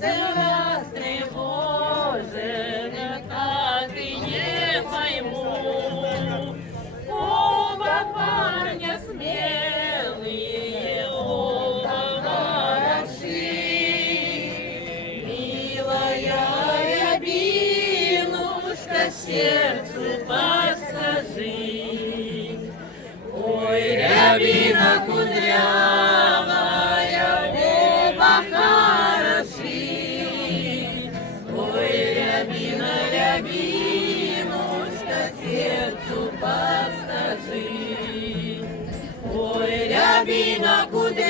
сердце растревожено, так и не пойму. Оба парня смелые, оба хороши. Милая рябинушка, сердцу подскажи. Ой, рябина кудрявая, оба хороши. Ой, рябина, рябинушка, сердцу подскажи. Ой, рябина кудрявая,